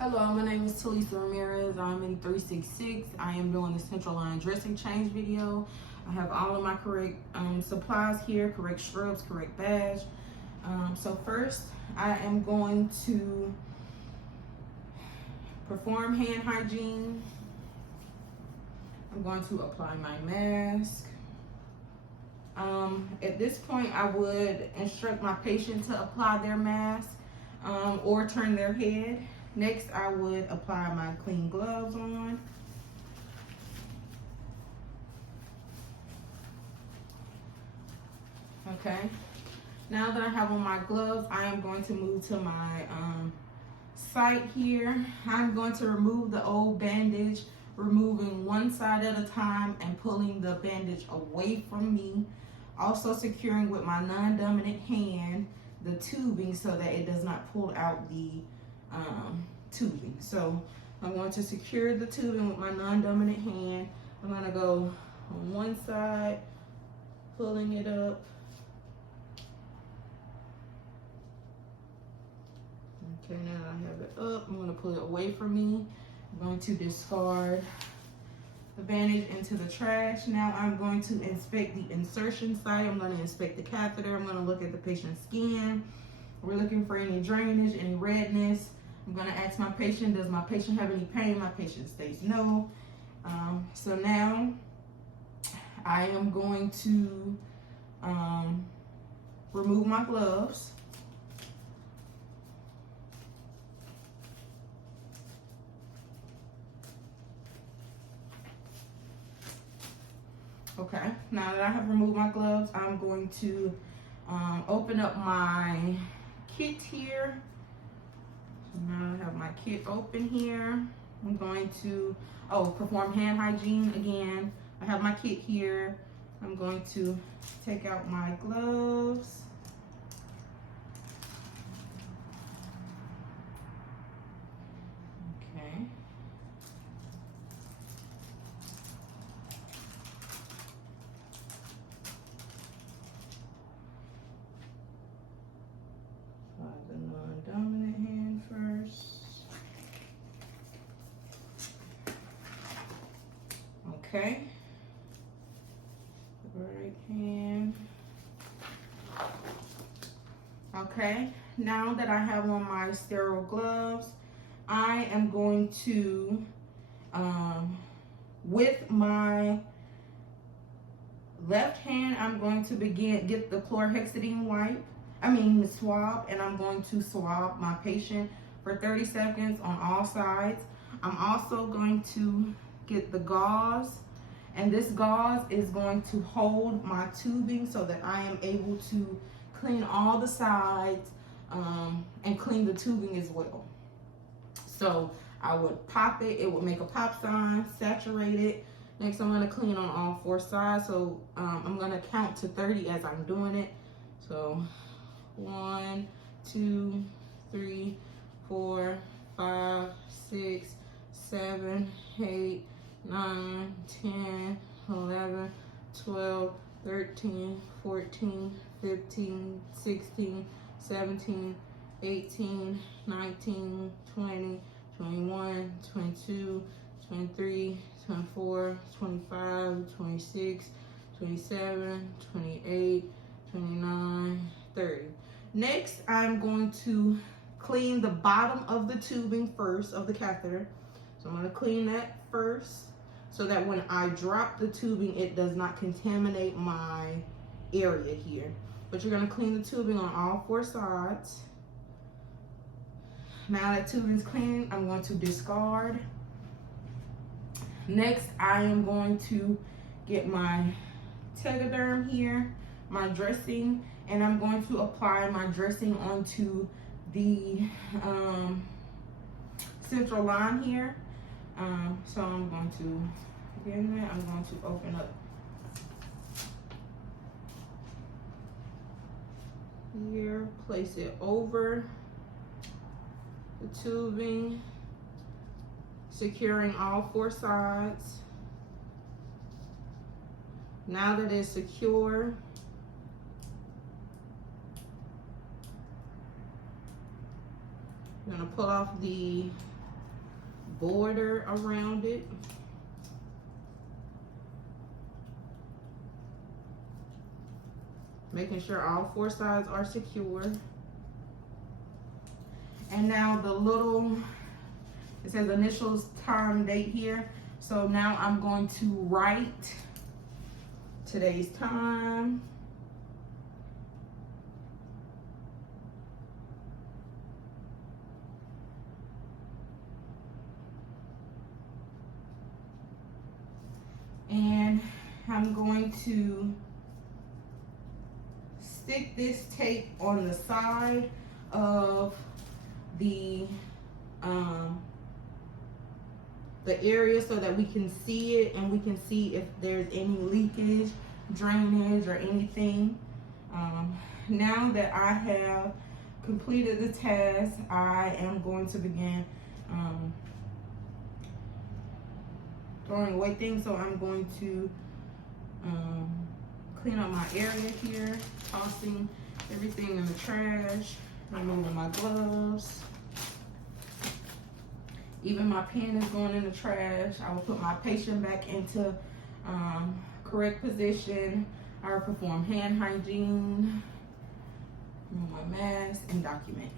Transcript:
Hello, my name is Talisa Ramirez. I'm in 366. I am doing the central line dressing change video. I have all of my correct supplies here, correct scrubs, correct badge. So first, I am going to perform hand hygiene. I'm going to apply my mask. At this point, I would instruct my patient to apply their mask or turn their head. Next, I would apply my clean gloves on. Okay, now that I have on my gloves, I am going to move to my site here. I'm going to remove the old bandage, removing one side at a time and pulling the bandage away from me. Also securing with my non-dominant hand the tubing so that it does not pull out the tubing. So I'm going to secure the tubing with my non-dominant hand. I'm going to go on one side, pulling it up. Okay, now that I have it up, I'm going to pull it away from me. I'm going to discard the bandage into the trash. Now I'm going to inspect the insertion site. I'm going to inspect the catheter. I'm going to look at the patient's skin. We're looking for any drainage, any redness. I'm going to ask my patient, does my patient have any pain? My patient states no. So now I am going to remove my gloves. Okay, now that I have removed my gloves, I'm going to open up my kit here. Now I have my kit open here. I'm going to perform hand hygiene again. I have my kit here. I'm going to take out my gloves. Okay. The non-dominant hand first. Okay. The right hand. Okay. Now that I have on my sterile gloves, I am going to, with my left hand, I'm going to get the chlorhexidine swab, and I'm going to swab my patient for 30 seconds on all sides. I'm also going to get the gauze, and this gauze is going to hold my tubing so that I am able to clean all the sides and clean the tubing as well. So I would pop it, it would make a pop sign, saturate it. Next, I'm going to clean on all four sides. So I'm going to count to 30 as I'm doing it. So 1, 2, 3, 4, 5, 6, 7, 8, 9, 10, 11, 12, 13, 14, 15, 16, 17, 18, 19, 20, 21, 22, 23, 24, 25, 26, 27, 28, 29, 30. Next, I'm going to clean the bottom of the tubing first of the catheter. So I'm going to clean that first so that when I drop the tubing, it does not contaminate my area here. But you're going to clean the tubing on all four sides. Now that tubing's clean, I'm going to discard. Next, I am going to get my Tegaderm here, my dressing, and I'm going to apply my dressing onto the central line here. So I'm going to, again, I'm going to open up here, place it over the tubing, securing all four sides. Now that it's secure, I'm gonna pull off the border around it. Making sure all 4 sides are secure. And now the little, it says initials, time, date here. So now I'm going to write today's time. And I'm going to stick this tape on the side of the area so that we can see it, and we can see if there's any leakage, drainage, or anything. Now that I have completed the task, I am going to begin throwing away things. So I'm going to clean up my area here, tossing everything in the trash, removing my gloves. Even my pen is going in the trash. I will put my patient back into correct position. I will perform hand hygiene, remove my mask, and document.